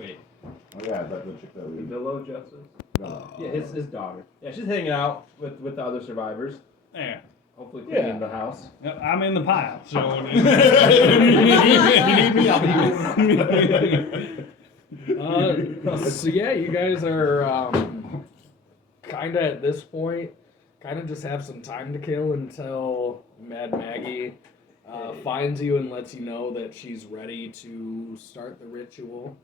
Wait. Oh yeah, that's the chick that we... Billow Justice? Oh. Yeah, his daughter. Yeah, she's hanging out with the other survivors. Yeah. Hopefully cleaning the house. I'm in the pile, so... You need me, I'll be So yeah, you guys are kind of at this point, kind of just have some time to kill until Mad Maggie finds you and lets you know that she's ready to start the ritual.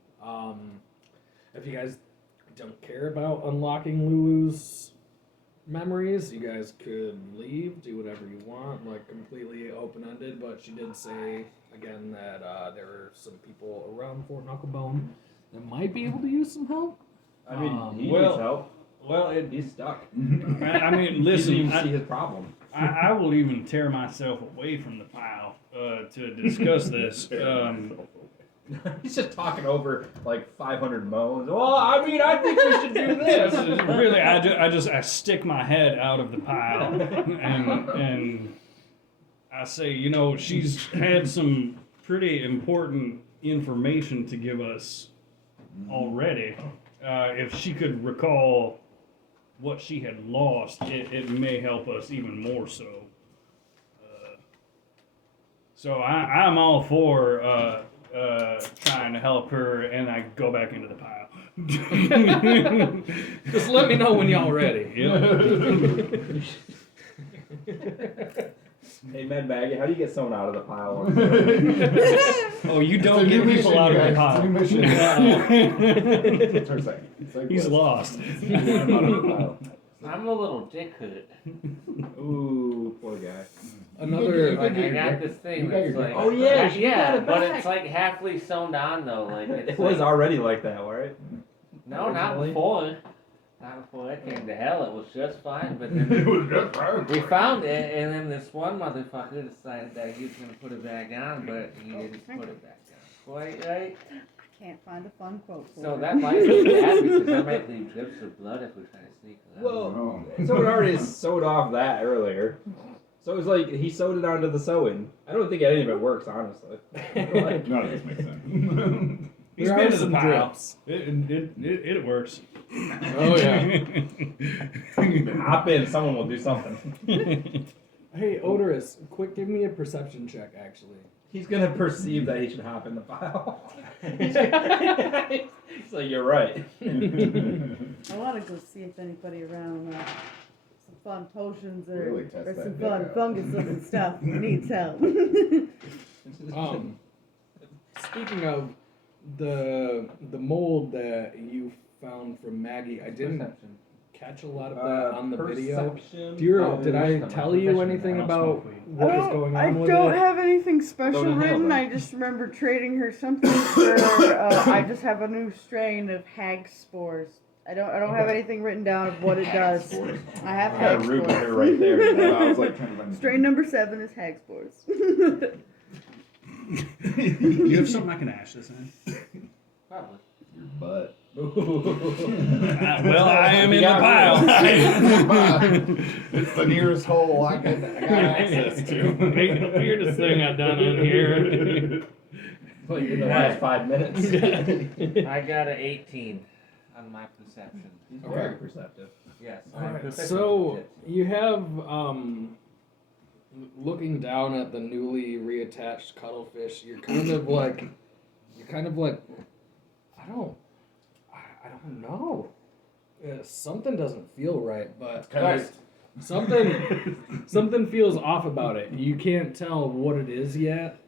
If you guys don't care about unlocking Lulu's memories, you guys could leave, do whatever you want, like completely open-ended, but she did say again that there are some people around Fort Knucklebone that might be able to use some help. I mean, he well- needs help. Well, He's stuck. I mean, He listen, doesn't even see his problem. I will even tear myself away from the pile to discuss this. He's just talking over like 500 moans. Well, I mean, I think we should do this. Really, I stick my head out of the pile and I say, you know, she's had some pretty important information to give us already. If she could recall what she had lost, it may help us even more so. So I'm all for trying to help her, and I go back into the pile. Just let me know when y'all ready. Hey, Mad Maggie, how do you get someone out of the pile? Oh, you don't get people out of the pile. He's lost. I'm a little dickhood. Ooh, poor guy. Another. Like, I got this thing that's like... Oh, yeah, she got yeah, it but back. it's like halfly sewn on, though. Like It was already like that, right? No, not originally? before. Not before that came to hell. It was just fine, but then... It was just fine. We found it, and then this one motherfucker decided that he was going to put it back on, but he didn't put it back on. Quite right? I can't find a fun quote for So it. that might be bad, because that might leave drips of blood if we try to sneak it out. Well, someone already sewed off that earlier. So it was like he sewed it onto the sewing. I don't think any of it works, honestly. Like, None of this makes sense. He's There been are to the some pile. drips. It works. Oh yeah. hop in, someone will do something. Hey, Odorous, quick, give me a perception check, actually. He's gonna perceive that he should hop in the pile. He's like, you're right. I want to go see if anybody around some fun potions or, Really test or that some dick fun out. fungus looking stuff needs help. Speaking of the mold that you found from Maggie, I didn't catch a lot of that on the video. Perception. Did I tell you anything about what was going on with don't it? have anything special Go to hell, written. then. I just remember trading her something for. I just have a new strain of hag spores. I don't have anything written down of what it does. I have I got a hag root spores. here right there. I was like trying to find... Strain number 7 is hag spores. You have something I can ash this in? Probably. Your butt. Well, I am in the got pile. It's the nearest hole I got access to. Weirdest thing I've done in here. Like in the last 5 minutes. I got an 18 on my perception. He's very perceptive. Yes. Alright, so you have looking down at the newly reattached cuttlefish, you're kind of like I don't know. Something doesn't feel right, but something feels off about it. You can't tell what it is yet.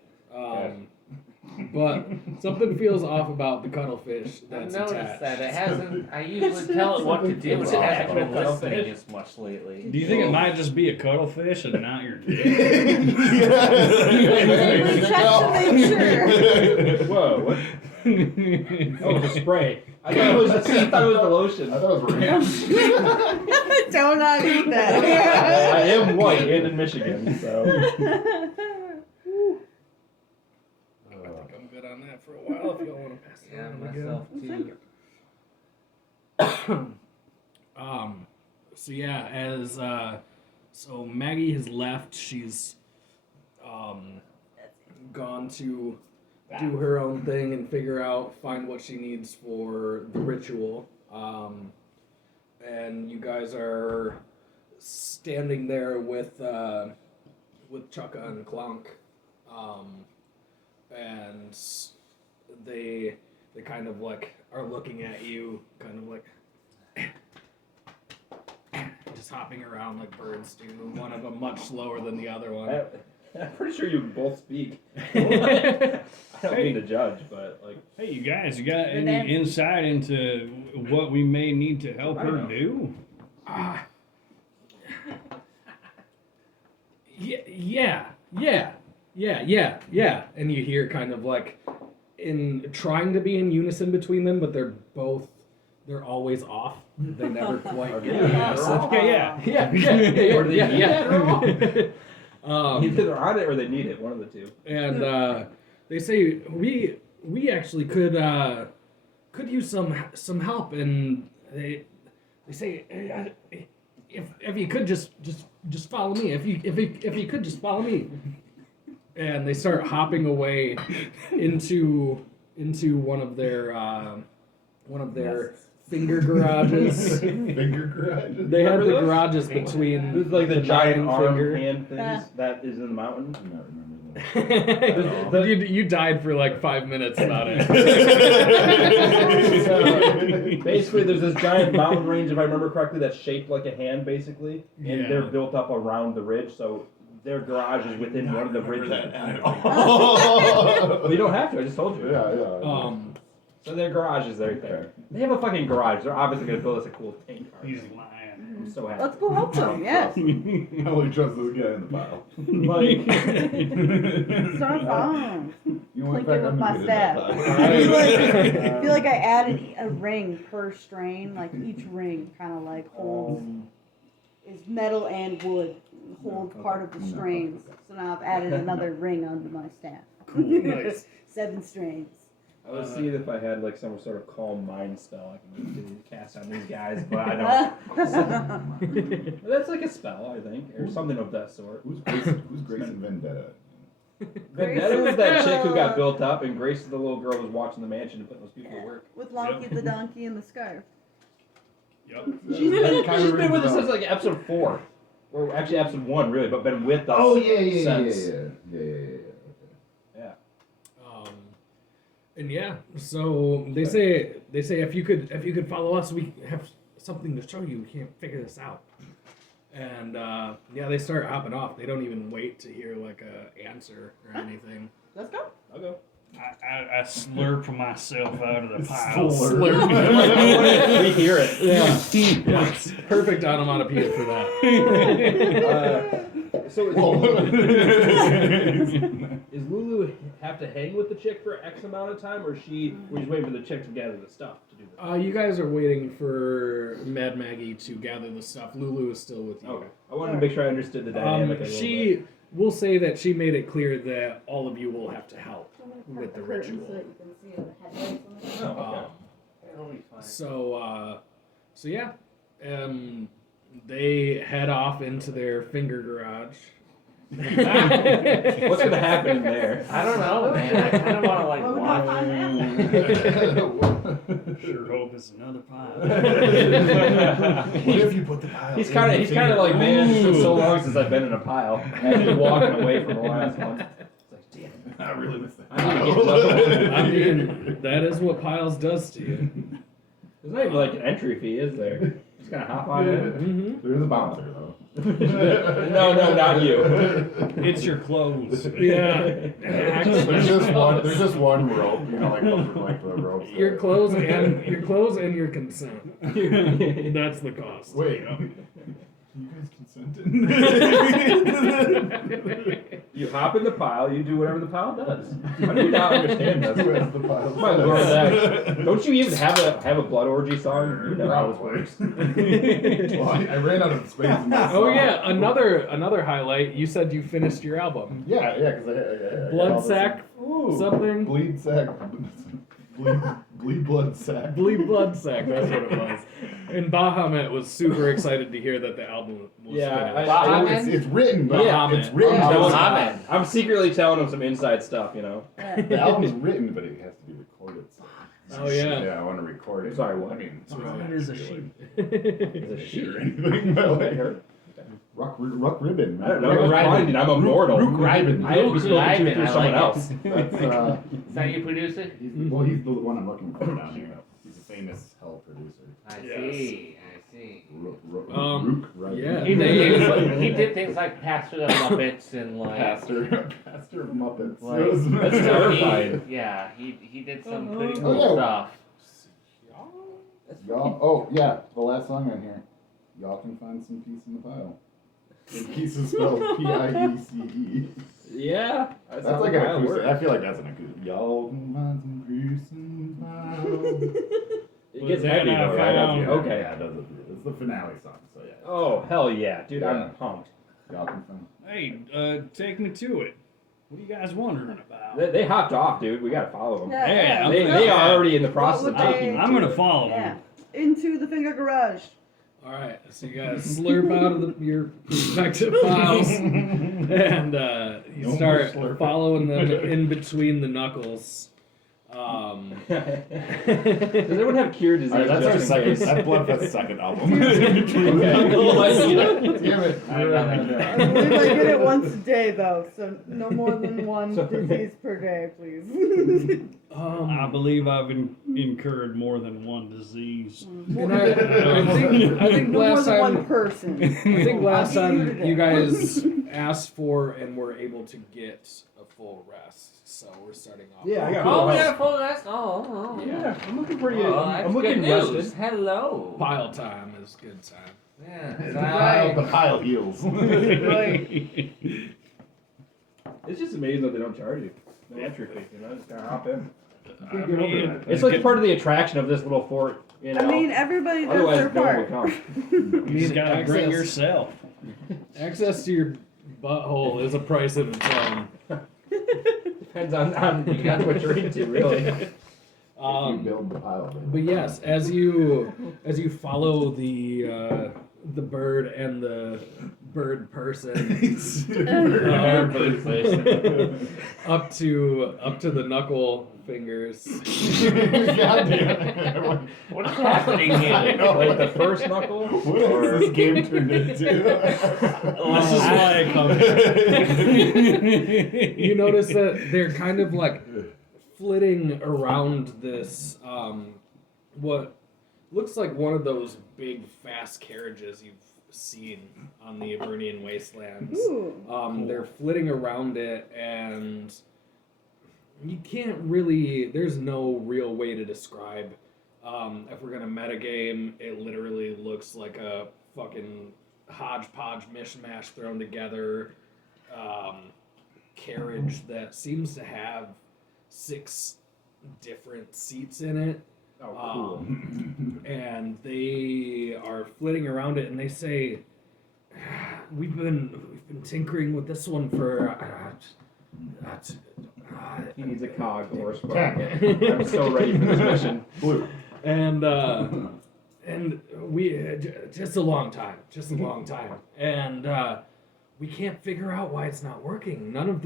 But something feels off about the cuttlefish I've that's noticed attached. that it hasn't. I usually tell it what to do, but it hasn't been listening as much lately. Do you think it might just be a cuttlefish and not your dick? Check to make sure. Whoa, what? Oh, the spray. I thought it was the lotion. I thought it was ranch. Do not eat that. I am white and in Michigan, so. I think I'm good on that for a while if y'all want to pass it Yeah, on. we myself good. too. So yeah, as so Maggie has left. She's gone to do her own thing and find what she needs for the ritual. And you guys are standing there with Chukka and Clonk, and they kind of like are looking at you, kind of like just hopping around like birds do. One of them much slower than the other one. I'm pretty sure you both speak. I don't mean to judge, but like, Hey, you guys, you got Good any answer. insight into what we may need to help her do? Yeah. And you hear kind of like in trying to be in unison between them, but they're always off. They never quite get in unison. Yeah. Or they need it. Um, either they're on it or they need it. One of the two. and they say we actually could use some help, and they say if you could just follow me, if you could just follow me, and they start hopping away into one of their finger garages. Finger garages. They had Remember the those? garages between This is like the giant nine arm finger. hand things Yeah. that is in the mountain. I do not remember But you died for like 5 minutes about it. So, basically, there's this giant mountain range, if I remember correctly, that's shaped like a hand, basically, and Yeah. they're built up around the ridge. So their garage is within one of the ridges. Well, you don't have to. I just told you. Yeah. So their garage is right there. They have a fucking garage. They're obviously gonna build us a cool tank car. He's lying. I'm so happy. Let's go help them. Yes. I only trust this guy in the pile. Like, It's not fun. You Clink back it with under my me, didn't staff. I? I feel like I added a ring per strain. Like each ring kind of like holds is metal and wood, holds part of the strains. So now I've added another ring onto my staff. Nice. 7 strains. I was seeing if I had like some sort of calm mind spell I can cast on these guys, but I don't. That's like a spell, I think, or something of that sort. Who's Grayson Vendetta? Vendetta was that chick who got built up, and Grace, the little girl, was watching the mansion and putting those people to work. With Lonky the donkey and the scarf. Yep. She's been with us since like episode 4, or actually episode 1, really, but been with us. Oh yeah. since. And yeah, so they say if you could follow us, we have something to show you. We can't figure this out. And yeah, they start hopping off. They don't even wait to hear like a answer or anything. Let's go. I'll go. I slurp myself out of the pile. Slurp. We hear it. Yeah, perfect onomatopoeia for that. So is Lulu have to hang with the chick for X amount of time, or we're just waiting for the chick to gather the stuff to do this? You guys are waiting for Mad Maggie to gather the stuff. Lulu is still with you. Okay. I wanted to make sure I understood the dynamic. A little bit. Will say that she made it clear that all of you will have to help with the ritual. So that you can see the headlights on the Oh, okay. It'll be fine. So yeah, they head off into their finger garage. What's gonna happen in there? I don't know, man. I kind of want to like Well, we watch. gotta find Sure hope it's another pile. What if you put the pile? He's kind of like, man, it's been so long since I've been in a pile, and he's walking away from the last one. It's like, damn it. I really miss that. I need to get another I mean, that is what Piles does to you. There's not even like an entry fee, is there? Just gonna hop on in. Mm-hmm. There's a bouncer though. No, not you. It's your clothes. Yeah. There's just one rope, you know, like the rope. Your clothes and your consent. That's the cost. Wait, you guys consented? You hop in the pile, you do whatever the pile does. How do you not understand this? Who has the pile? My lord, Zach. Don't you even have a blood orgy song? You know how this works. Well, I ran out of space in this Oh song. yeah, another highlight. You said you finished your album. Yeah, because I got Blood all this- sack, something. Bleed sack. Bleed blood sack. Bleed blood sack. That's what it was. And Bahamut was super excited to hear that the album was Yeah, finished. Bahamut? It's written, but Yeah. it's written. Oh, but it's Bahamut. not- I'm secretly telling him some inside stuff, you know. The album's written, but it has to be recorded. Oh, yeah. Yeah, I want to record it. Sorry, what? I mean, it's Bahamut is a sheep. It's a sheep sheep. or anything, but Okay, like, heard. Ruck Ribbon. I don't know. Rook Rook Ribbon. Ribbon. I'm immortal. Rook Ribbon. I hope he's Rook spoken to Ribbon, through I someone like it. else. That's Is that your producer? he's the one I'm looking for down here. He's a famous hell producer. I Yes. see. Rook Ribbon. Yeah. He They- did, he did things like Pastor the Muppets and like. Pastor of Muppets. Like, It was- That's he- terrifying. Yeah, he did some Uh-huh. pretty Oh, cool yeah. stuff. Y'all, oh yeah, the last song on here. Y'all can find some peace in the pile. And peace is spelled Piece. Yeah. That's like an acoustic. I feel like that's an acoustic. Y'all can find some peace in the pile. It gets Then heavy I though, right? found- Okay. Yeah, it does. It's the finale song, so yeah. Oh, hell yeah. Dude, Yeah. I'm pumped. Y'all can find. Hey, take me to it. What are you guys wondering about? They hopped off, dude. We gotta follow them. Yeah, I'm They gonna- are already in the process of What would taking they- I'm gonna follow Yeah. them. Into the finger garage. All right, so you guys slurp out of your respective files, and you No more start slurping. following them in between the knuckles. Does anyone have cure disease? Alright, that's our just in second. case? That Bloodfest second album. Okay. Damn it. I got I believe I get it once a day though, so no more than one disease per day, please. I believe I've incurred more than one disease. And I think No more last than one time, person. I think last I'll give you time today. you guys asked for and were able to get a full rest, so we're starting off. Yeah, I got Oh, full yeah, health. full rest. Oh. Yeah, I'm looking pretty. Oh, that's I'm good looking news. rested. Hello. Pile time is good time. Yeah. The pile heals. It's just amazing that they don't charge you. The entry fee, you know, just gotta hop in. I mean, It's like part of the attraction of this little fort, you know. I mean, everybody does Otherwise, their no one would part. come. you just gotta bring access- yourself. Access to your butthole is a price of its own. Depends on what you're into, really. If you build the pile. But yes, as you follow the bird and the bird person up to the knuckle fingers. What is happening I here? know. Like the first knuckle? What has this game turned into? This is why I come. You notice that they're kind of like flitting around this what looks like one of those big fast carriages you've seen on the Avernian wastelands. Ooh. They're flitting around it, and you can't really. There's no real way to describe. If we're gonna metagame, it literally looks like a fucking hodgepodge mishmash thrown together carriage that seems to have 6 different seats in it. Oh, cool. And they are flitting around it, and they say, "We've been tinkering with this one for." He needs a cog or a sprocket. I'm so ready for this mission. Blue. And we just a long time, and we can't figure out why it's not working. None of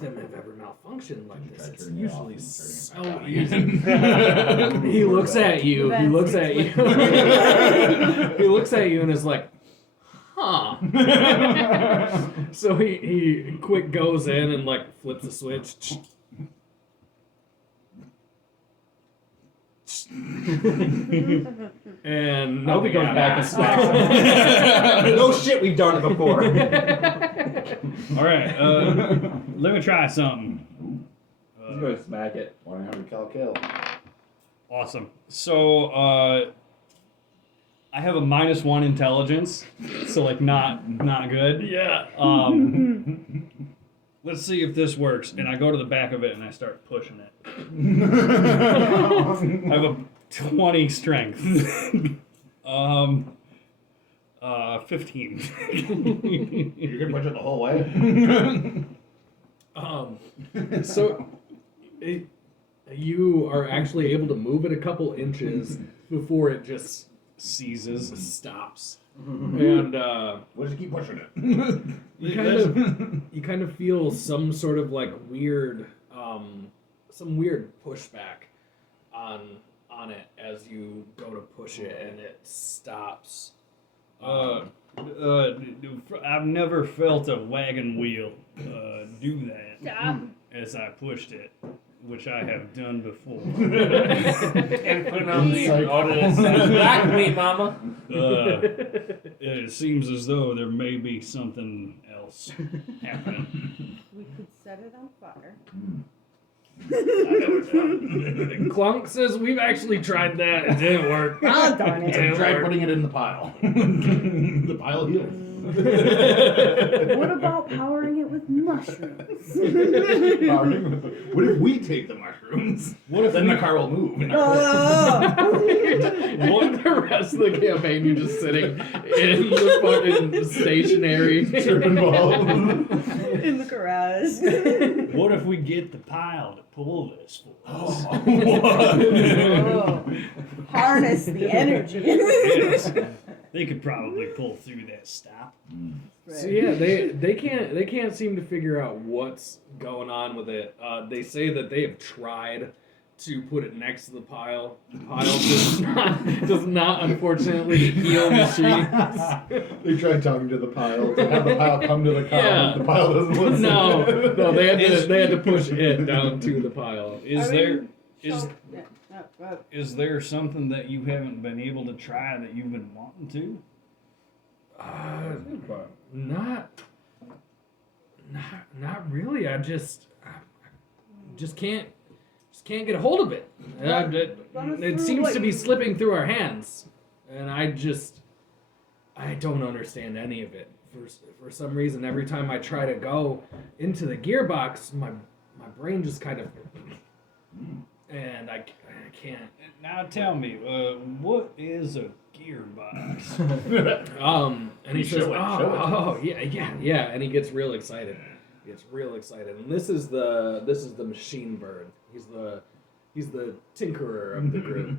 them have ever malfunctioned like this. It's turning it off usually and so turning it easy. He looks at you. He looks at you. He looks at you and is like, huh. So he quick goes in and like flips the switch. And I hope he nothing goes back and happens. smacks him. No shit, we've done it before. All right, let me try something. He's going to smack it. 100 cal kill. Awesome. So, I have a -1 intelligence, so like not good. Yeah. Let's see if this works. And I go to the back of it and I start pushing it. I have a 20 strength. 15. You can push it the whole way. So you are actually able to move it a couple inches before it just Seizes. stops. And We'll just keep pushing it. you kind of feel some sort of like weird, some weird pushback on it as you go to push it, and it stops. I've never felt a wagon wheel do that Stop. as I pushed it, which I have done before. And put on the order that says, "Back me, mama." It seems as though there may be something else happening. We could set it on fire. Clunk says we've actually tried that. It didn't work. Oh, darn it. Didn't Try work. putting it in the pile. The pile heals. What about powering it with mushrooms? What if we take the mushrooms? What if Then we- the car will move. What the rest of the campaign, you're just sitting in the fucking stationary. Tripping ball. In the garage. What if we get the pile to pull this for us? Oh. Harness the energy. Yes. They could probably pull through that stop. So yeah, they can't seem to figure out what's going on with it. They say that they have tried to put it next to the pile. The pile does not unfortunately heal machines. They tried talking to the pile to have the pile come to the car. Yeah. The pile doesn't listen. No, they had to push it down to the pile. Is there something that you haven't been able to try that you've been wanting to? Not really. I just can't get a hold of it. It seems to be slipping through our hands, and I don't understand any of it. For some reason, every time I try to go into the gearbox, my brain just kind of, and I can't. Now tell me, what is a gearbox? And he You says, show it, "Oh, yeah," and he gets real excited. And this is the machine bird. He's the tinkerer of the group.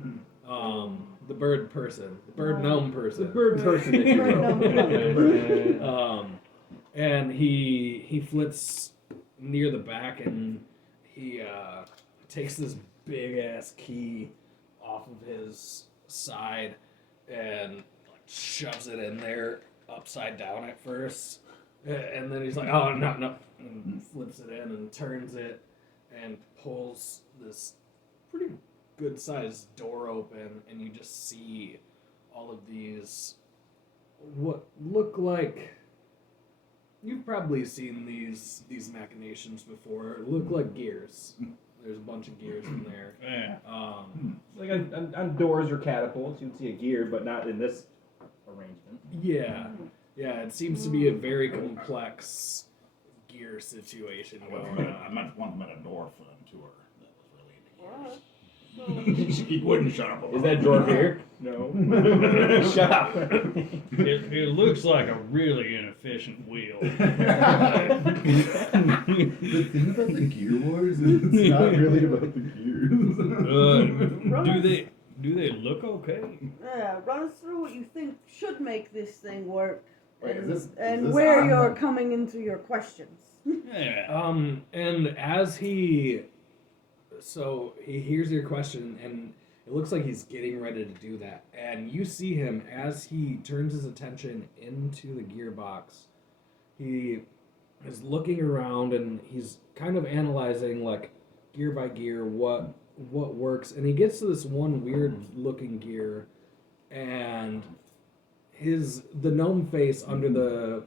The bird person, the bird gnome person. The bird person, if you will. And he flits near the back, and he takes this big ass key off of his side and like shoves it in there upside down at first, and then he's like, "Oh no," and flips it in and turns it and pulls this pretty good sized door open, and you just see all of these what look like, you've probably seen these machinations before. Look like gears. There's a bunch of gears in there. Yeah. Like on doors or catapults, you'd see a gear, but not in this arrangement. Yeah, it seems to be a very complex gear situation going I on. met one met a dwarf on tour that was really into gears. He wouldn't shut up about Is that dwarf here? No. Shut up. It looks like a really inefficient wheel. The thing about the Gear Wars is it's not really about the gears. Do they look okay? Yeah, run us through what you think should make this thing work, Wait, and, is and this where on you're the- coming into your questions. Yeah. And as he hears your question, and it looks like he's getting ready to do that, and you see him as he turns his attention into the gearbox. He is looking around, and he's kind of analyzing, like, gear by gear, what works, and he gets to this one weird looking gear, and the gnome face under the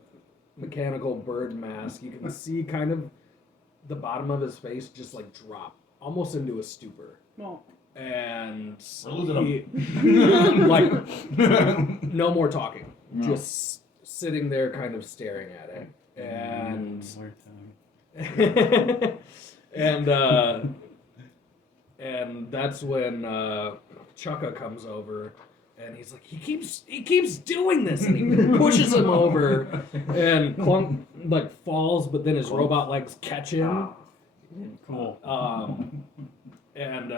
mechanical bird mask, you can see kind of the bottom of his face just like drop almost into a stupor, No. and We're losing he, like no more talking, No. just sitting there kind of staring at it, and and that's when Chukka comes over, and he's like, he keeps doing this, and he pushes him over, and Clunk like falls, but then his robot legs catch him. Cool. And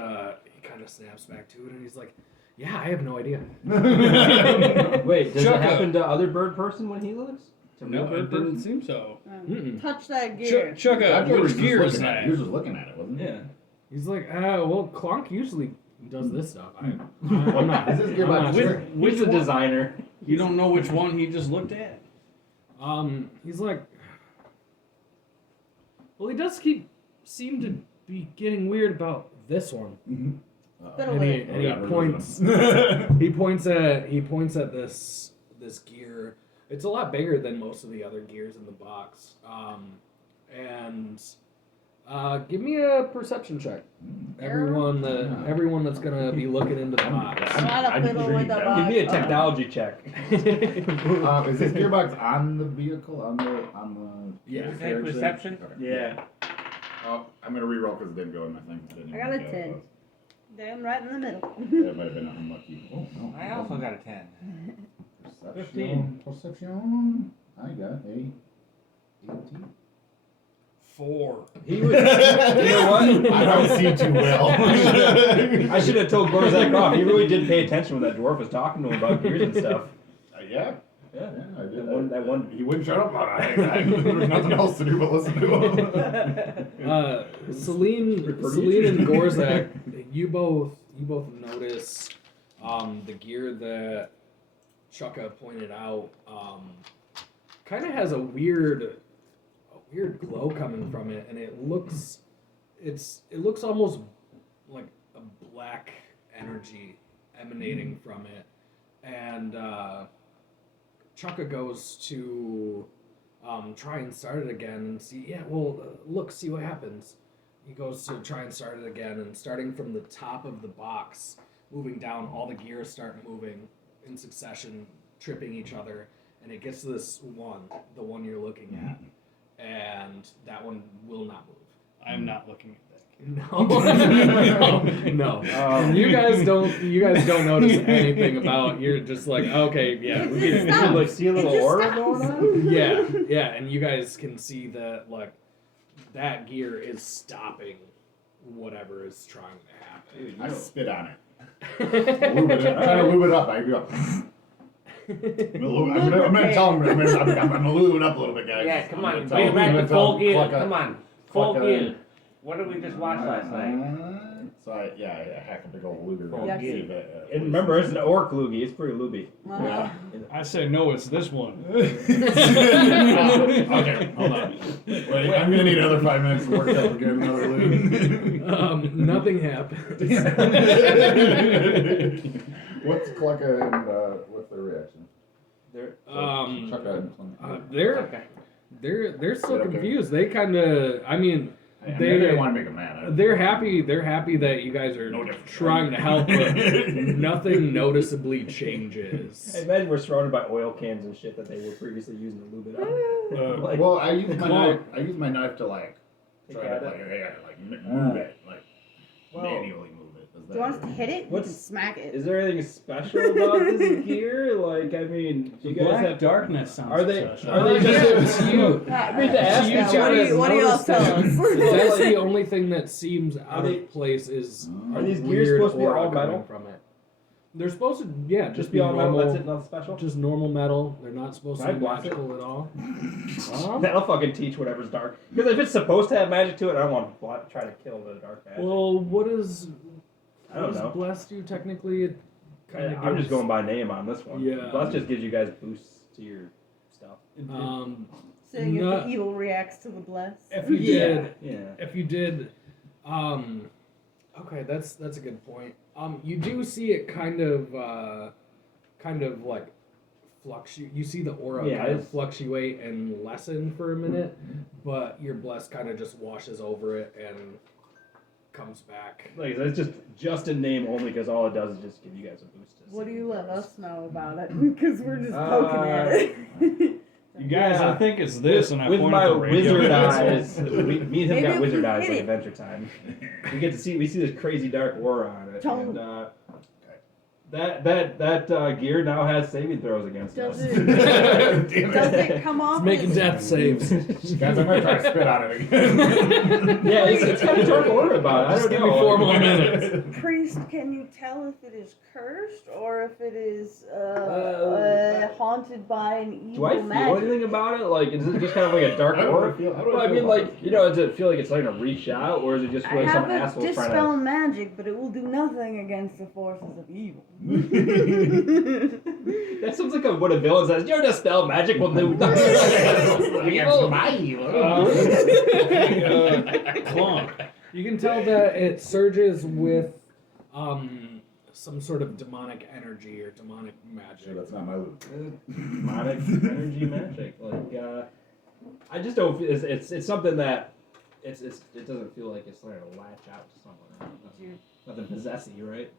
he kind of snaps back to it, and he's like, "Yeah, I have no idea." Wait, does Chuck it happen to other bird person when he looks? To No, new bird it didn't person? seem so. Mm-mm. Touch that gear. Chugga, He was which just gear is looking at it. that? He was just looking at it, wasn't he? Yeah. He's like, well, Clonk usually does this stuff. I'm not. Is this I'm gearbox not trick? sure. He's a designer. You don't know which one he just looked at? He's like, well, he does seem to be getting weird about this one. Bit And he, away. and he points. he points at this gear. It's a lot bigger than most of the other gears in the box. And give me a perception check. Everyone that's gonna be looking into the box. Try to fiddle with the Give box. me a technology check. Is this gearbox on the vehicle? On the Yeah. Is that perception? Okay. Yeah. Oh, I'm gonna reroll because it didn't go in my thing. I got a 10. Damn right in the middle. That might have been unlucky. Oh no. I also got a 10. Perception. Perception. I got a 18. 4. He was. You know what? I don't see too well. I should have told Gorzak off. He really did pay attention when that dwarf was talking to him about gears and stuff. Yeah. Yeah. I did. That one. He wouldn't shut up. There was nothing else to do but listen to him. Celine and Gorzak, you both notice the gear that Chukka pointed out kind of has a weird glow coming from it, and it looks almost like a black energy emanating from it, and Chukka goes to try and start it again and see. Yeah, well, look, see what happens. He goes to try and start it again, and starting from the top of the box, moving down, all the gears start moving in succession, tripping each other, and it gets to this one, the one you're looking at, and that one will not move. I'm not looking at that. No. You guys don't notice anything about. You're just like, okay, yeah, It's we just get stuff. it. Like see a little It just aura stops. going on. Yeah, and you guys can see that like that gear is stopping whatever is trying to happen. Dude, I no. spit on it. Lube it up. I'm trying to lube it up. I go. I'm gonna tell him. I'm gonna lube it up a little bit, guys. Yeah, come on. I'm gonna Bring it tell back him to to full gear. cluck a- Come on. Full cluck a- gear. What did we just watch last night? So I hack a big old luger. Full Yes. gear. And remember, it's an orc loogie. It's pretty looby. Uh-huh. I say no, it's this one. Okay, hold on. Wait, I'm gonna need another 5 minutes to work up to get another lube. Nothing happens. What's Clucka and what's their reaction? Chucka and They're still Okay. confused. They kind of, I mean, they didn't want to make a man. they're happy. They're happy that you guys are No different. trying to help, but nothing noticeably changes. I imagine we're surrounded by oil cans and shit that they were previously using to lube it up. Like, Well, I use my Come on. knife. I use my knife to like try Got to it. move it, like Well, manually move it. Does Do you want us to hit it? We What's- can smack it. is there anything special about this gear? Like, I mean, do you guys Black have darkness sounds Are they? special. Are they just? you, I mean, to ask you you guys guys, what do y'all notice tell that- us? That's the only thing that seems out they- of place is Are these weird gears supposed to be aura all coming metal? from it. They're supposed to, yeah, Just be all metal. That's it. Nothing special. Just normal metal. They're not supposed Can to I be blast it? magical at all. That'll fucking teach whatever's dark. Because if it's supposed to have magic to it, I don't want to try to kill the dark magic. Well, what is? I don't What does know. blessed you technically? It kind of I'm just going by name on this one. Yeah. Bless just gives you guys boosts to your stuff. Seeing if Not- the evil reacts to the bless. If you did, Yeah. if you did, okay, that's a good point. You do see it kind of like fluctuate. You see the aura Yeah, kind of it's- fluctuate and lessen for a minute, but your bless kind of just washes over it and comes back. Like I said, it's just in name only because all it does is just give you guys a boost. to What do you let saving throws. us know about it? Because we're just poking at it. You guys, Yeah. I think it's this, and I With point my at the radio. wizard eyes, me and him Maybe got if wizard we eyes hit like it. Adventure Time. We see this crazy dark aura on it. Totally. And, That gear now has saving throws against Does us. it? Damn Does it come off? It's making as- death saves. Guys, I'm gonna try to spit on it again. Yeah, it's kind of dark order about it. I Just don't give me know. 4 more minutes. Priest, can you tell if it is cursed or if it is haunted by an evil Do I feel magic? anything about it? Like, is it just kind of like a dark How do I aura? feel? How do I Well, I feel mean, about like, you know, does it feel like it's starting to reach out, or is it just I feel like have some a asshole's dispel trying to? magic, but it will do nothing against the forces of evil. That sounds like what a villain says. Your dispel magic will do nothing. Against my evil. Clunk. You can tell that it surges with some sort of demonic energy or demonic magic. Sure, that's not my loot. Demonic energy magic. Like, I just don't feel it's something that it doesn't feel like it's starting to latch out to someone. Nothing possessy, right?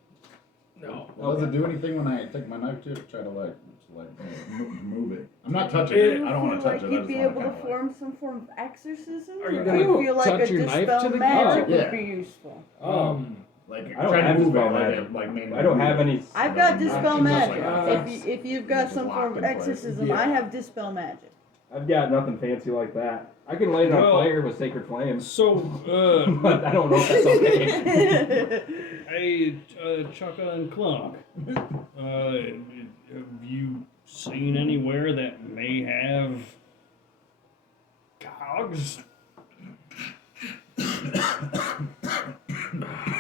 No. Well, does it do anything when I take my knife to it? Try to like move it. I'm not touching it. I don't want to touch it. I You'd just be want able to to form some form of exorcism? Are you Or gonna do you feel like touch a your knife dispel to the magic guy? would be useful? like I don't try to have move dispel it magic. like mainly I don't move have it. any. I've got dispel Just like magic. If you've got Just some locked form of in place. exorcism, I have dispel magic. I've got nothing fancy like that. I can light it on Well- fire with sacred flames, So, but I don't know if that's okay. hey, Chukka and Clunk, have you seen anywhere that may have cogs?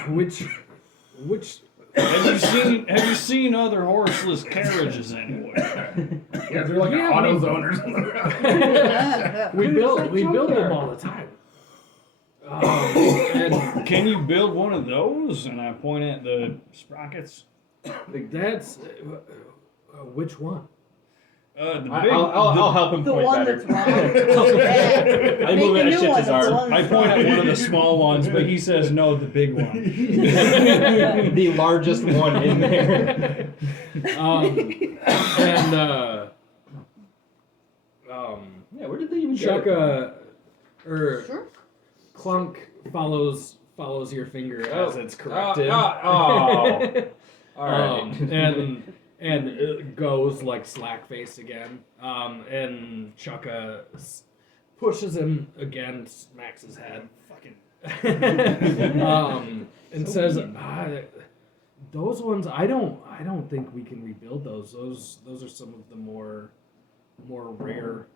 Which Have you seen other horseless carriages anywhere? Yeah, they're like Yeah, AutoZone or something. we build them all the time. And Can you build one of those? And I point at the sprockets. that's which one? The big. I'll help him The point one better. that's wrong. I move it as shit as That's ours. I point at one of the small ones, but he says no, the big one. The largest one in there. Yeah, where did they even get it Chukka or Sure. Clunk follows your finger as it's corrected. All right. And it goes like slack faced again. And Chukka pushes him again, smacks his head. And says, "Those ones, I don't think we can rebuild those. Those are some of the more rare."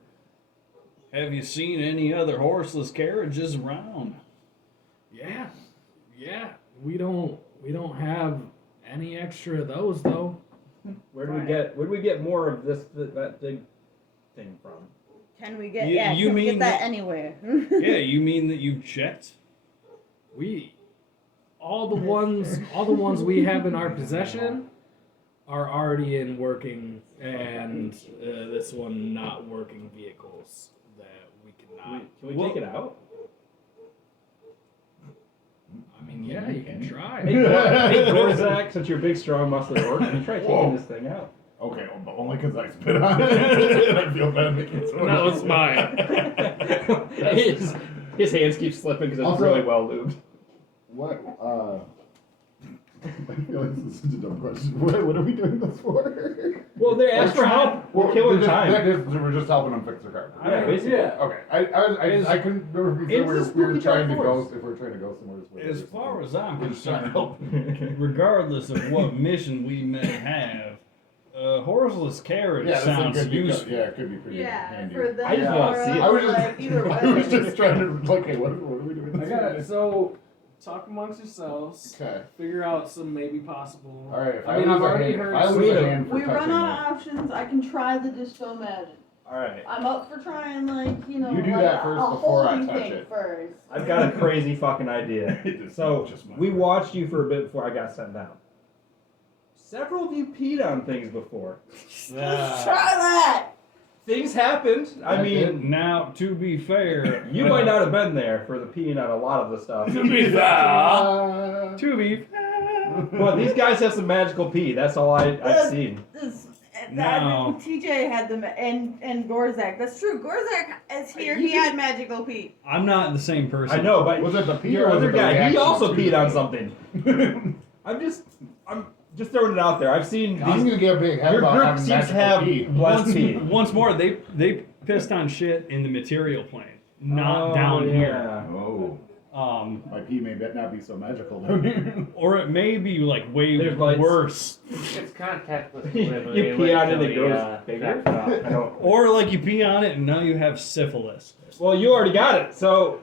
Have you seen any other horseless carriages around? Yeah. We don't have any extra of those though. Where do we get more of that big thing from? Can we get? You- Yeah, you can we mean get that that- anywhere? Yeah, you mean that you've checked? All the ones we have in our possession are already in working, and this one not working vehicles that we cannot. Can we take it out? I mean, yeah, you can try. Hey, Gorzak, since you're a big, strong, muscly orc, can you try taking this thing out? Okay, well, but only because I spit on it. And I feel bad making it so No, it's mine. his hands keep slipping because it's Also- really well lubed. What? I feel like this is such a dumb question. What are we doing this for? Well, they asked for help. We're killing time. We're just helping them fix their car. Yeah, basically. Yeah. Okay. I couldn't remember if It's we a were spooky trying to dark go. forest. If we're trying to go somewhere. As far as I'm we're just trying to concerned, help. regardless of what mission we may have, a horseless carriage Yeah, this sounds could be useful. Yeah, it could be pretty handy. for them. I just wanna see it. I was like, either just, I was way. just trying to. Okay, what are we doing? I got it. So talk amongst yourselves. Okay. Figure out some maybe possible. All right. If I mean, I've lose a already hand- heard. If I lose a some- hand for We run touching out of options. I can try the dispel magic. All right. I'm up for trying, like, you know, You do like that first a before I holy touch thing it. first. I've got a crazy fucking idea. It's So, just my- we watched you for a bit before I got sent down. Several of you peed on things before. Let's try that. Things happened. I mean, Now, to be fair, you might not have been there for the peeing on a lot of the stuff. To be fair, But these guys have some magical pee. That's all I've seen. No. TJ had them, and Gorzak. That's true. Gorzak is here. He had magical pee. I'm not the same person. I know, but Was it the pee your or was other it the guy, he reaction also to peed the on pee? something. just throwing it out there. I've seen I'm these. gonna get a big head Your about group having seems to magical have pee. blessed pee. Once more, they pissed on shit in the material plane, not down here. Oh, Um, my pee may not be so magical down here. or it may be like way There's lights. worse. It's contactless You delivery. pee on it, until it he, goes bigger? backs off. I don't- Or like you pee on it and now you have syphilis. Well, you already got it, so.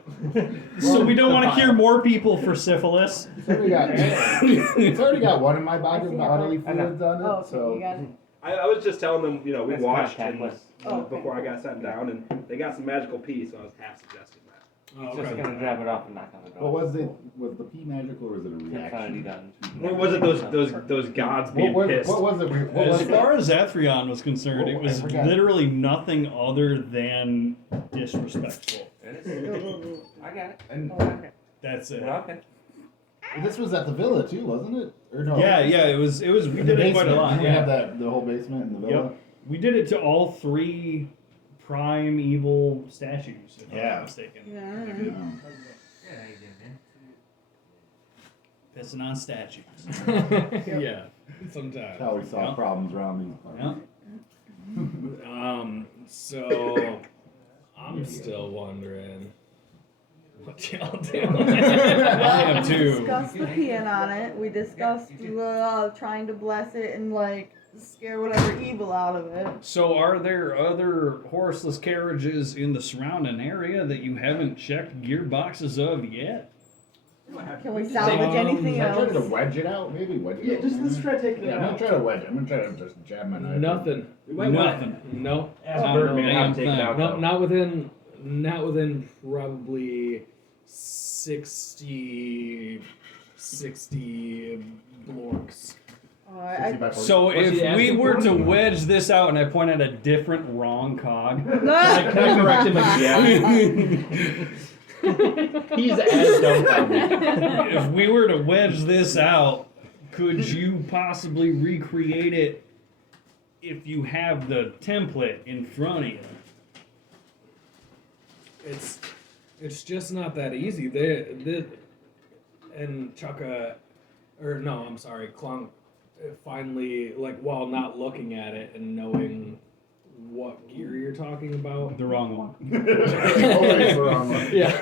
So we don't want to cure more people for syphilis. It's already got one of my bodily fluids on it, Oh, okay, so. you got it. I was just telling them, you know, we It's watched and, contactless. Okay. before I got sent down, and they got some magical pee, so I was half suggesting that. He's just gonna grab it off and knock on the door. What was it? Was the pee magical or was it a It's already reaction? done. Or was it those gods being pissed? What was it? What was As far as Athrion was concerned, Oh, it I was forgot. literally nothing other than disrespectful. It is. I got it. And That's it. Okay. this was at the villa too, wasn't it? Or no? Yeah, it was. We In the did it quite a basement. lot. We have Yeah. that the whole basement in the villa. Yep. We did it to all 3 prime evil statues, if I'm Yeah. not mistaken. Yeah. Yeah, you did, man. Pissing on statues. Yeah, sometimes. That's how we solve Yeah. problems around these parties. Yeah. So I'm still wondering what y'all doing. I am We too. discussed the peeing on it. We discussed trying to bless it and like scare whatever evil out of it. So, are there other horseless carriages in the surrounding area that you haven't checked gearboxes of yet? Can we salvage anything I'm trying to else? wedge it out, maybe wedge it Yeah, out. just let's try taking it Yeah, I'm gonna out. try to wedge it. I'm gonna try to just jab my knife. Nothing. We might want Nothing. No. Ask Oh, Birdman no, how to damn take it thing. out. No, though. not within probably 60 blorks. So, What's he if we asking were for? to wedge this out and I point at a different wrong cog, Can I correct him again? He's as dumbfounded. if we were to wedge this out, could you possibly recreate it if you have the template in front of you? It's just not that easy. And Chaka, or no, I'm sorry, Clunk finally, like, while not looking at it and knowing what gear you're talking about. The wrong one. Always the wrong one. Yeah.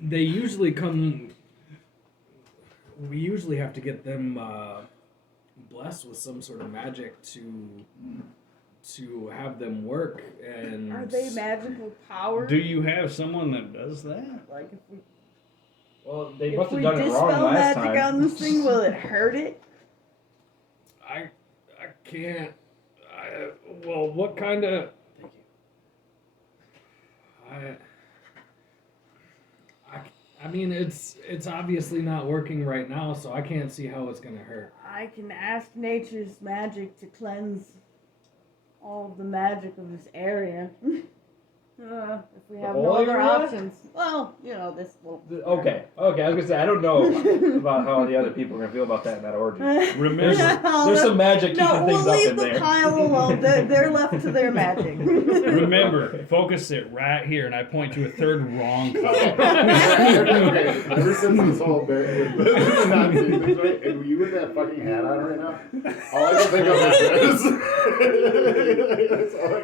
They usually come. We usually have to get them blessed with some sort of magic to have them work. And Are they magical powers? Do you have someone that does that? Like if we Well, they if must we have done it wrong dispel last magic time. on this thing, will it hurt it? I can't. Well, what kind of? I mean, it's obviously not working right now, so I can't see how it's gonna hurt. I can ask nature's magic to cleanse all of the magic of this area. If we have no whole other area? options. Well, you know, this little. Okay, I was gonna say I don't know about how the other people are gonna feel about that in that orgy. Remember, There's some magic keeping No, things we'll up leave in the there. pile alone. They're left to their magic. remember, focus it right here, and I point to a third wrong cog. Okay, ever since this whole bit with the not seeing things right, and you with that fucking hat on right now, all I can think of is this. That's all I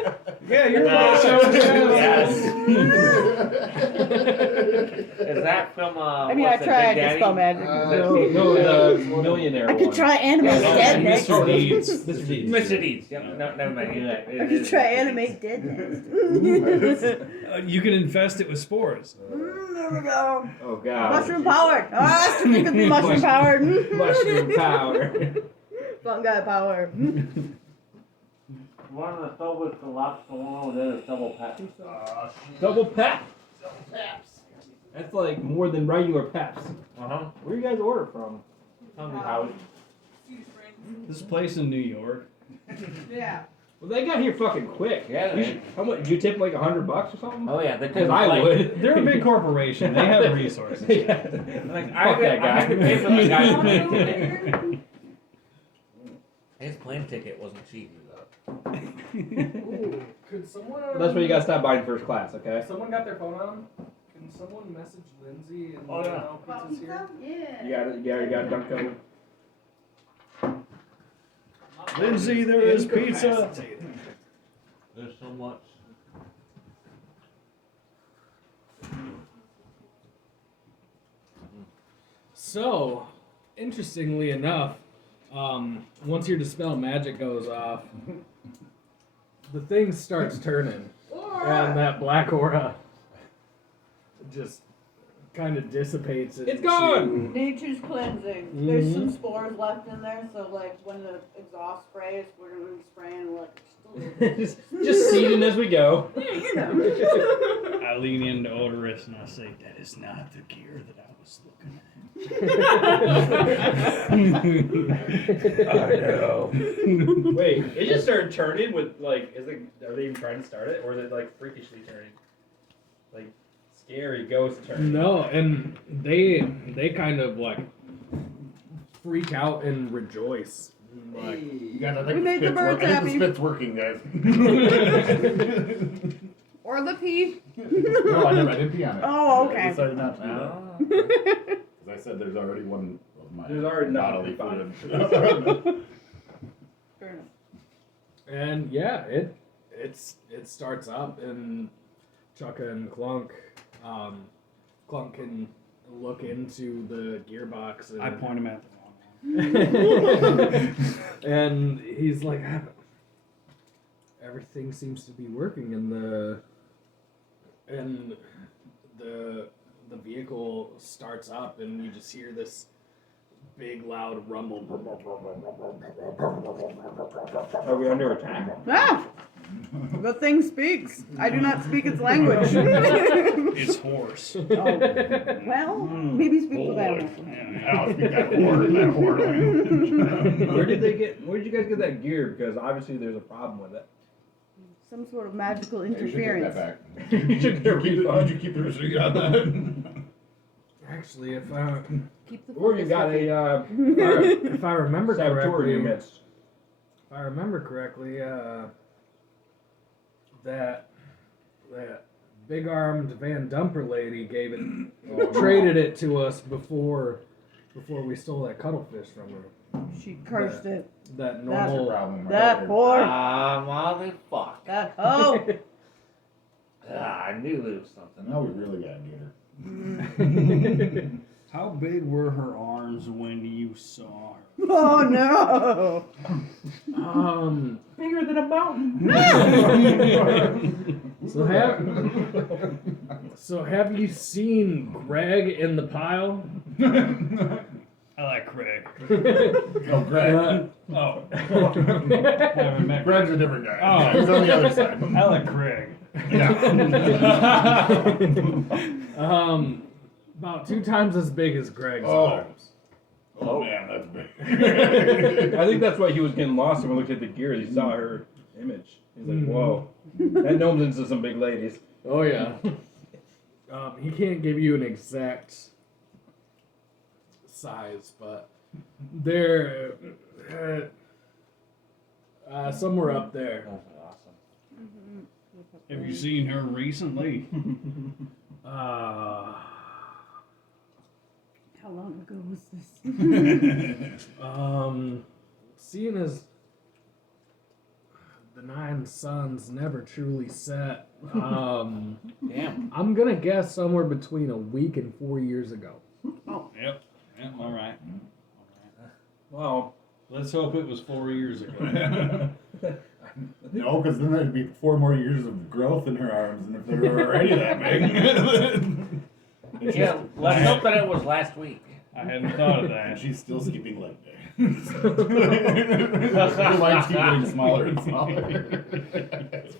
can. Yeah, you're Yes. Is Is that from I mean, what's I tried it, Big to spell Daddy? magic. No, the millionaire I could one. try animate Yeah, dead yeah, next. Mr. Deeds. Mr. Deeds. Mr. Deeds. Yep, no, never mind. You're right. I could try animate dead next. You can infest it with spores. There we go. Oh god. Mushroom powered. Ah, it could be mushroom powered. Mushroom power. Fungi power. One of the Soviets collapsed, the one over there is double packed. Double pap. That's like more than regular peps. Uh-huh. Where you guys order from? Hungry House. This place in New York. Yeah. Well, they got here fucking quick. Yeah, You should, how much? You tip like $100 or something? Oh yeah, they Because took I like, would. They're a big corporation. They have resources. Yeah. Like Fuck that guy. I could pay for the guy's plane ticket. His plane ticket wasn't cheap. Ooh, could someone? That's why you gotta stop buying first class, okay? Someone got their phone on. Can Can someone message Lindsay and Oh, yeah. know pizza's here? Yeah. You got Dunko. Lindsay, there is pizza. There's so much. So, interestingly enough, once your dispel magic goes off, the thing starts turning, and that black aura just kind of dissipates. It's gone! Nature's cleansing. There's some spores left in there, so like when the exhaust sprays, we're gonna be spraying like just seeding as we go. yeah, you know. I lean into Odorous and I say, that is not the gear that I was looking at. I know. Wait, it just started turning with like, are they even trying to start it, or is it like freakishly turning? Like scary ghost turning? No, and they kind of like freak out and rejoice. Like, You guys, I think We made the spit's birds I think happy. the spit's working, guys. Or the pea. No, I didn't pee on it. Oh, okay. I decided not to. Oh. Because I said there's already one of my There's already bodily nothing fluid. Fair enough. and yeah, it starts up, and Chukka and Clunk, Clunk can look into the gearbox. And I point him at the wrong and he's like, everything seems to be working, and the vehicle starts up, and you just hear this big loud rumble. Are we under attack? Ah! The thing speaks. I do not speak its language. It's horse. Oh. Well, maybe speak with animals. I'll speak that whore language. Where did you guys get that gear? Because obviously there's a problem with it. Some sort of magical Hey, you should take interference. that back. You should get a refund. Did you keep the receipt on that? Actually, if Keep the Or you focus got with a if I remember saboteur in correctly, your midst. that big-armed Van Dumper lady gave it, traded it to us before we stole that cuttlefish from her. She cursed it. That That's normal. your problem, right That there. whore. Motherfucker. That hoe. I knew there was something. Now we really gotta get her. How big were her arms when you saw her? Oh no. Bigger than a mountain. So have you seen Greg in the pile? I like Craig. Oh, Greg. Oh. I haven't met Greg's a different guy. Oh. Yeah, he's on the other side. I like Craig. Yeah. About 2 times as big as Greg's Oh. arms. Oh, man, that's big. I think that's why he was getting lost when we looked at the gears. He saw her image. He's like, whoa. That gnome's into some big ladies. Oh yeah. He can't give you an exact size, but they're somewhere up there. That's awesome. Have you seen her recently? How long ago was this? Seeing as the 9 suns never truly set, Damn. I'm gonna guess somewhere between a week and 4 years ago. Yep. Yep. All right. Well, Let's hope it was 4 years ago. No, because then there'd be 4 more years of growth in her arms, and if they were already that big. Yeah, let's hope that it was last week. I hadn't thought of And that. she's still skipping leg day. Her legs keep getting smaller and smaller.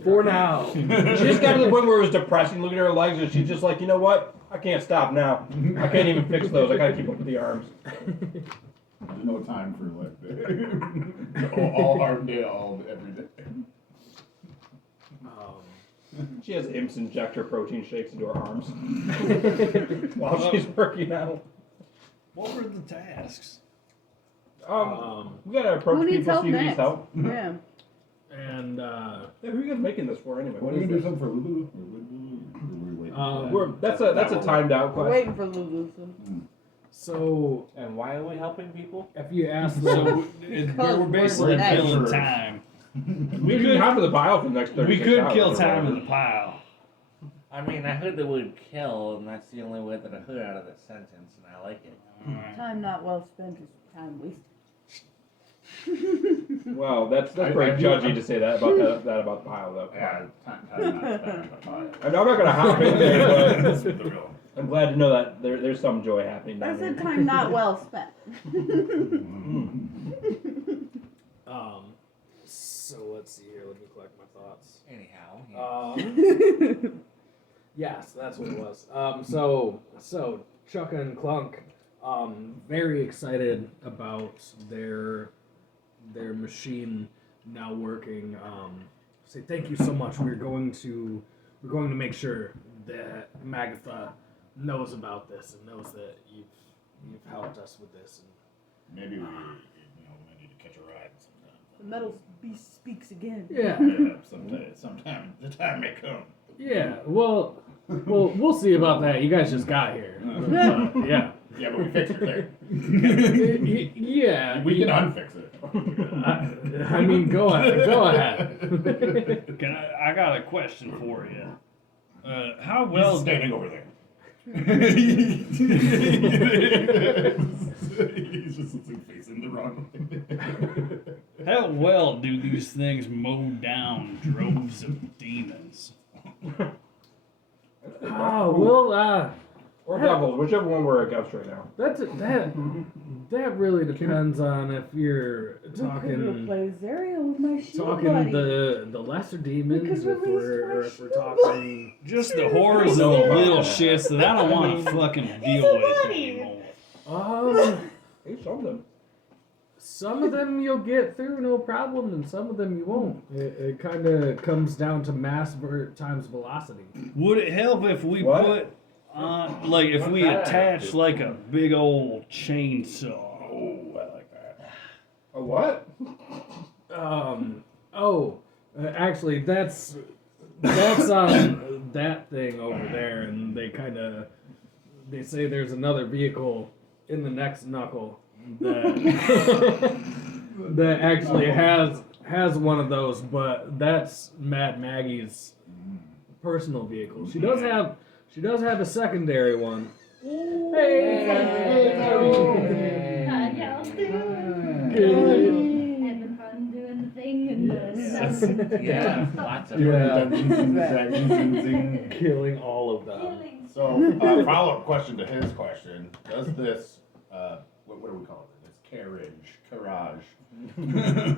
For now. she just got to the point where it was depressing looking at her legs, and she's just like, you know what? I can't stop now. I can't even fix those. I got to keep up with the arms. There's no time for leg day. all arm day, all every day. She has imps inject her protein shakes into her arms while she's working out. What were the tasks? We gotta approach Who needs people, help see who needs next? help. Yeah. And Yeah, who are you guys making this for anyway? What What are we is gonna do this? something for Lulu? Or we're waiting That's a timed out We're question. waiting for Lulu. So And why are we helping people? if you ask So them, we're basically nice. killing time. We can have the pile for the next 36 We could hours kill or time whatever. in the pile. I mean, I heard the word kill, and that's the only word that I heard out of the sentence, and I like it. Time not well spent is time wasted. Well, that's I pretty feel- judgy to say that about the pile, though. Yeah, time not spent on the I'm not gonna hop in there, but That's the real. I'm glad to know that there's some joy happening I down said here. time not well spent. so let's see here. Let me collect my thoughts. Anyhow, Yes, that's what it was. So Chuck and Clunk, very excited about their machine now working. Say thank you so much. We're going to make sure that Magatha knows about this and knows that you've helped us with this. And Maybe we need to catch a ride sometime. The metal beast speaks again. yeah, Sometime the time may come. yeah. Well, we'll see about that. You guys just got here. Yeah. Yeah, but we fixed it there. Yeah. We can unfix it. I mean, go ahead. I got a question for you. How Well, well standing over there. He's just facing the wrong way. how well do these things mow down droves of demons? Oh well, Or devils, whichever one we're against right now. that really depends on if you're We'll talking play Zaria with my shield buddy. the lesser demons, We could if release we're my if we're shield talking. Just the horrors of the little shits that I don't want to fucking deal with buddy. anymore. Hey, something. Some of them you'll get through no problem, and some of them you won't. It kind of comes down to mass times velocity. Would it help if we What? put on, like, if we attach like a big old chainsaw? Oh, I like that. A what? Actually, that's on that thing over there, and they say there's another vehicle in the next knuckle that that actually has one of those, but that's Mad Maggie's personal vehicle. She does have a secondary one. Hey, How y'all doing? Having fun doing the thing and the stuff. yeah, lots of killing all of them. Killing. So, follow-up question to his question. Does this, what do we call it? This carriage,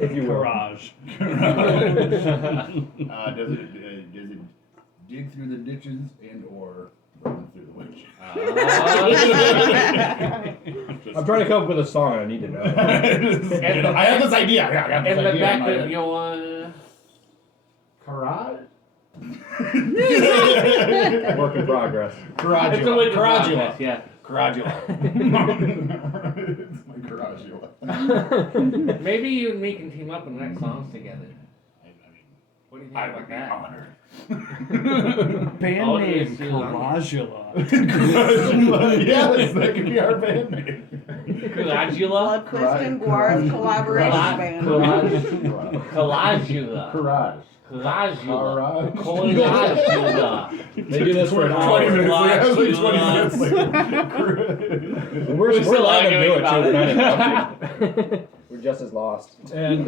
If you will. Garage. does it dig through the ditches and or run through the woods? I'm trying to come up with a song and I need to know. I have this idea. I got this in the idea back in my of head. your Garage? Work in progress. It's a work in Caragula. progress, yeah. Caragula. It's my Caragula. Maybe you and me can team up and write songs together. I mean, What do you think I about would be that? honored. Band Oh, name yes, you are. Caragula. Yes, that could be our band name. Calagula? Bloodquist and Guara's collaboration band. Calagula. Garage. Calagula. Garage. Calagula. They do this for an 20 hour. minutes later. I was like 20 minutes later. We're still allowed to do arguing it about too. it. We're just as lost. And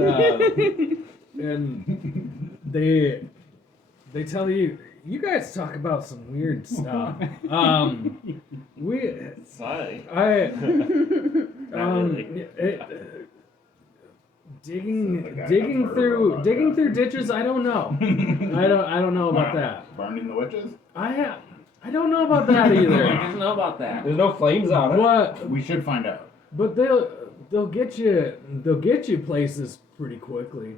they tell you guys talk about some weird stuff. Sorry. Digging through ditches. I don't know. I don't know about that. Burning the witches? I don't know about that I either. didn't know about that. There's no flames on it. We should find out. But they'll get you places pretty quickly.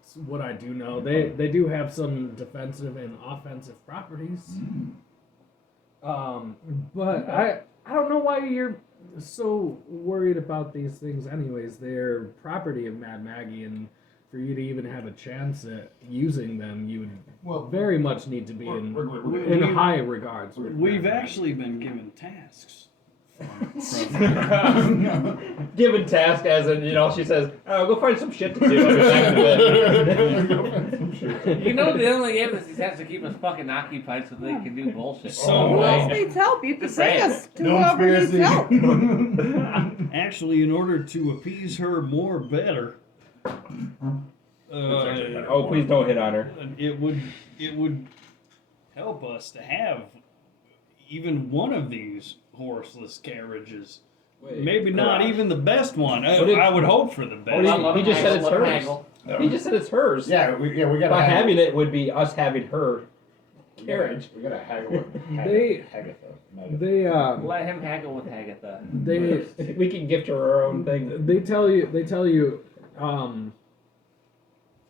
That's what I do know. They do have some defensive and offensive properties. But I don't know why you're so worried about these things anyways. They're property of Mad Maggie, and for you to even have a chance at using them, you would Well, very much need to be we're in we- high regards. with We've them. actually been given tasks. Given task as in, she says, "Oh, go find some shit to do." I'll be back in a bit. You know, the only game is he has to keep us fucking occupied so they can do bullshit. So, Who else uh, needs help? You can Just bring saying. us to No whoever needs conspiracy. help. Actually, in order to appease her more better, Oh, please don't hit on her. it would help us to have even one of these horseless carriages. Maybe not even the best one. I would hope for the best. He just said it's hers. He just said it's hers. Yeah, we gotta By haggle. having it would be us having her carriage. We gotta haggle with They- Hagatha. They Let him haggle with Agatha. they We can gift her our own thing. they tell you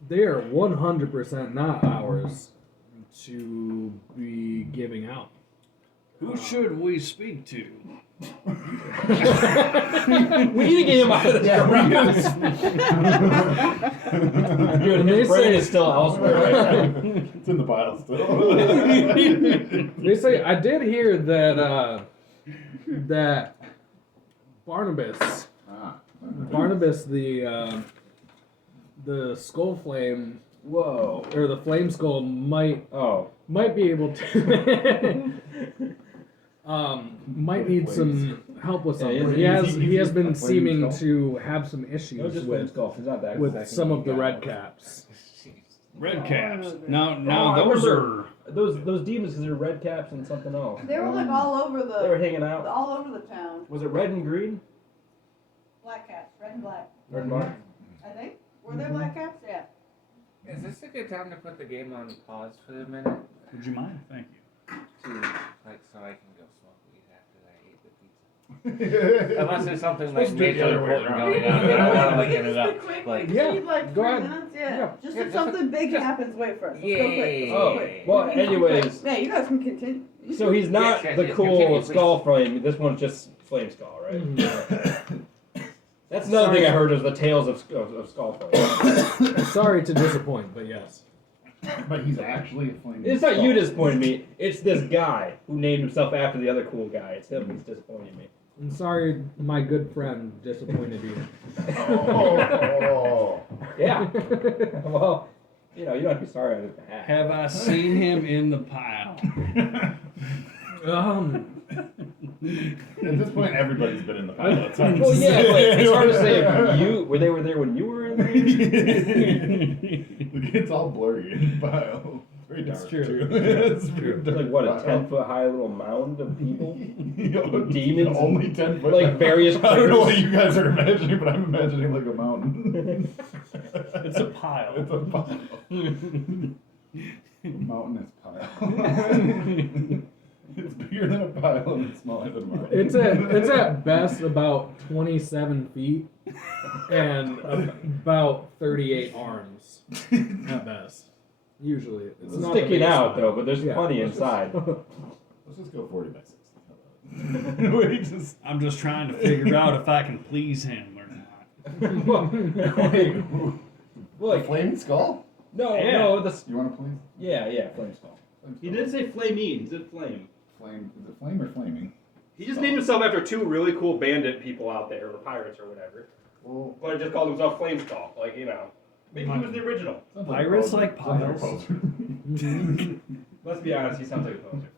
they are 100% not ours to be giving out. Who should we speak to? We need to get him out of this. Dude, They his brain say- is still elsewhere right now. It's in the pile still. They say I did hear that that Barnabas the skull flame Whoa. or the flame skull might Oh. be able to might need some help with Yeah, something. He has been seeming to have some No, issues just Flames with Golf. He's not that. some of the red caps. Red caps. Now I those remember. are. Those demons, because they're red caps and something else. They were like all over They were the hanging out. town. Was it red and green? Black caps, red and black. Red and black? I think. Were there black caps? Yeah. Is this a good time to put the game on pause for a minute? Would you mind? Thank you. So I can go smoke weed after I eat the pizza. Unless there's something like Supposed to be the major other way important around. going on. I don't want to like end it up Quick, like. we Yeah, need like go 3 ahead. minutes. Yeah. Yeah. Just Yeah, if just- something big just- happens, wait for us. Let's go quick. Yay. Oh, well, anyways. Yeah, you guys can continue. So he's not Yes, the yes, cool continue, skull flame. This one's just flame skull, right? Mhm. That's another thing I heard is the tales of skull flame. Sorry to disappoint, but yes. But he's actually a flame. It's not skull. you disappointing me. It's this guy who named himself after the other cool guy. It's him who's disappointing me. I'm sorry, my good friend disappointed you. Oh. Yeah. Well, you don't have to be sorry on his behalf. Have I seen him in the pile? At this point, everybody's been in the pile. It's hard to Well, yeah, say. but it's hard to say if they were there when you were in there. It's all blurry in the pile. It's very dark. It's true. Too. It's very It's dark like what, a pile. 10-foot high little mound of people, Demons. Only 10 foot. like various. I don't know what critters. you guys are imagining, but I'm imagining like a mountain. It's a pile. It's a pile. A mountainous pile. It's bigger than a pile and it's smaller than a mountain. It's at best about 27 feet and about 38 arms at best. Usually, it's It's not the sticking biggest out one. though, but there's Yeah. plenty inside. Let's just go 40 by 60. We just. I'm just trying to figure out if I can please him or not. Wait, Well, the flame skull? no, Yeah. no, this. You want to please? Yeah, flame skull. He did say flamine. He said flame. Flame. Is it flame or flaming? He just named himself after 2 really cool bandit people out there, or pirates or whatever. Well, But he just called himself Flame Skull. Like, maybe he was the original. sounds Pirates a like poser. piles. Sounds like Let's be honest, he sounds like a poser.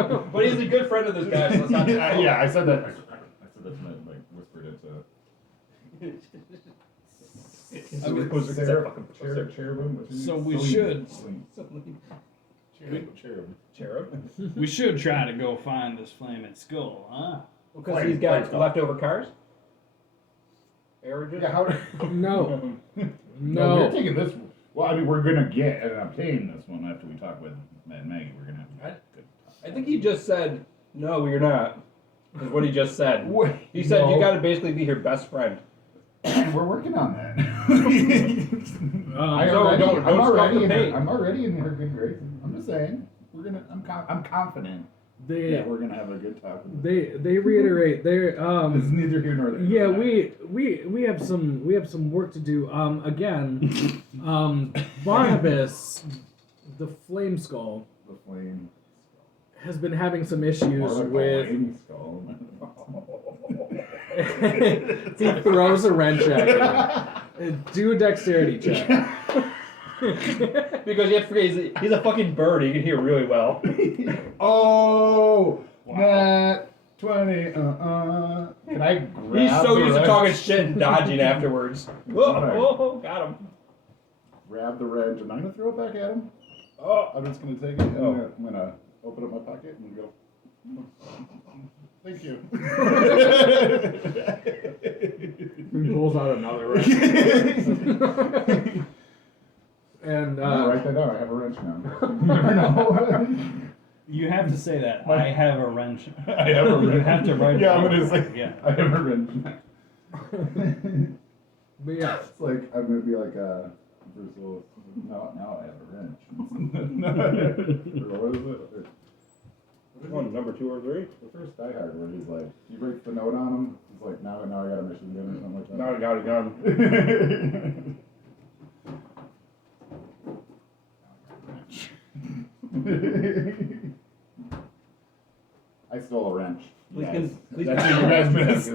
a poser. But he's a good friend of this guy, so let's not Yeah, I said that. I said that to my, like, whispered it to. Cherubim. what's his So name? we Celine. should- Celine. Cherub. Cherub. We should try to go find this flaming skull, huh? Because Flame- he's got flame skull. leftover cars. Aerojet? Yeah, how? No, No, we're no. taking this. Well, I mean, we're gonna get and obtain this one after we talk with Matt and Maggie. We're gonna have good. I think he just said, "No, you're not." Is what he just said. Wait, He said you no. got to basically be her best friend. We're working on that. Um, don't I'm already stop the in pain. her, I'm already in her good graces. I'm just saying. I'm confident They we're gonna have a good talk. they reiterate they're It's neither here nor there. yeah, we have some work to do. Again, Barnabas, the Flame Skull, The flame. has been having some issues More like a with. flame skull. He throws a wrench at you. Do a dexterity check. Because you have to forget, he's a fucking bird. He can hear really well. Oh, Wow. Nat 20. Can I grab He's so the used to wrench? talking shit and dodging afterwards. Alright. Oh, got him. Grab the wrench, and I'm gonna throw it back at him. Oh, I'm just gonna take it. And Oh. I'm gonna open up my pocket and go. Thank you. He pulls out another wrench. And Write that down. I have a wrench now. You never know. You have to say that. I have a wrench. I have a wrench. You have to write it Yeah, I'm down. gonna say. Yeah. I have a wrench. but yeah, It's like I'm gonna be like Bruce Willis. Now I have a wrench. Or what is it? one, number 2 or 3. The first Die Hard where he's like, he breaks the note on him. He's like, now I got a Michigan gun or something like that. Now I got a gun. I stole a wrench. Please Yes. can- please That's can- what you guys missed.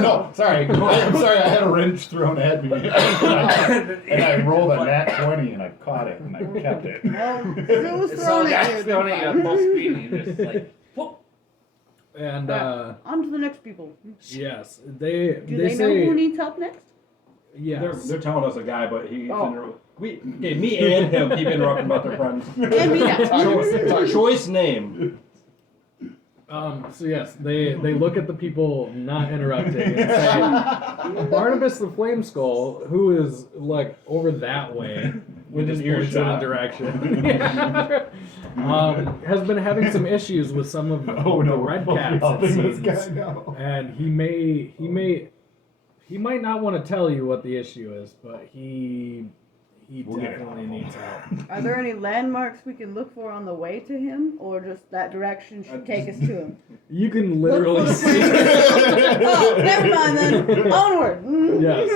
No, sorry. I'm sorry. I had a wrench thrown at me, and I rolled a nat 20, and I caught it, and I kept it. Well, it was It's all thrown at you. thrown at you at full speed, and you're just like, whoop. and On to the next people. yes, they Do they know say who needs help next? yes. They're telling us a guy, but he Oh. me and him keep interrupting about their friends. And me now. Choice name. So yes, they look at the people not interrupting and say, Barnabas the Flame Skull, who is like over that way, With his just ear points in a shot. direction, has been having some issues with some of the red caps, it seems. And he might not want to tell you what the issue is, but he We'll get it. definitely needs help. Are there any landmarks we can look for on the way to him, or just that direction should take us to him? You can Look literally for the see. Oh, never mind then. Onward. Yes.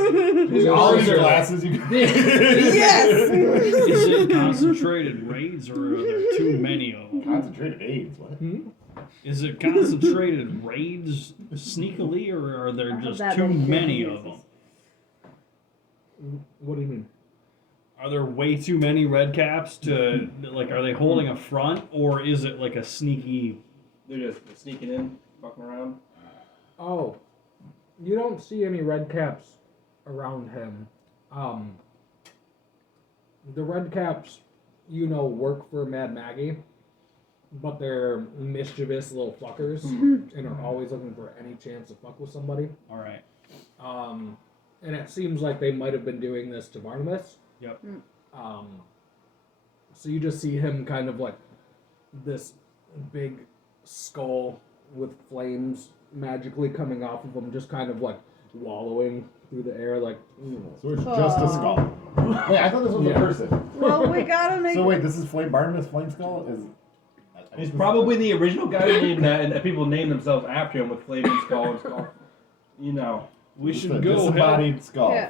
All Is these there- glasses you can. Yes. Is it concentrated raids or are there too many of them? Concentrated AIDS. What? Is it concentrated raids sneakily or are there How just that too little kid many uses. of them? What do you mean? Are there way too many red caps to, like, are they holding a front or is it like a sneaky. They're just sneaking in, fucking around. Oh, you don't see any red caps around him. The red caps, work for Mad Maggie, but they're mischievous little fuckers and are always looking for any chance to fuck with somebody. Alright. And it seems like they might have been doing this to Barnabas. Yep. So you just see him kind of like this big skull with flames magically coming off of him, just kind of like wallowing through the air, like. So it's just a skull. Wait, I thought this was a person. Well, we gotta make. So wait, this is Barnabas Flame Skull? He's probably the original guy who named that, and people name themselves after him with Flaming Skull and Skull. We Just should a go help. disembodied skull. Yeah.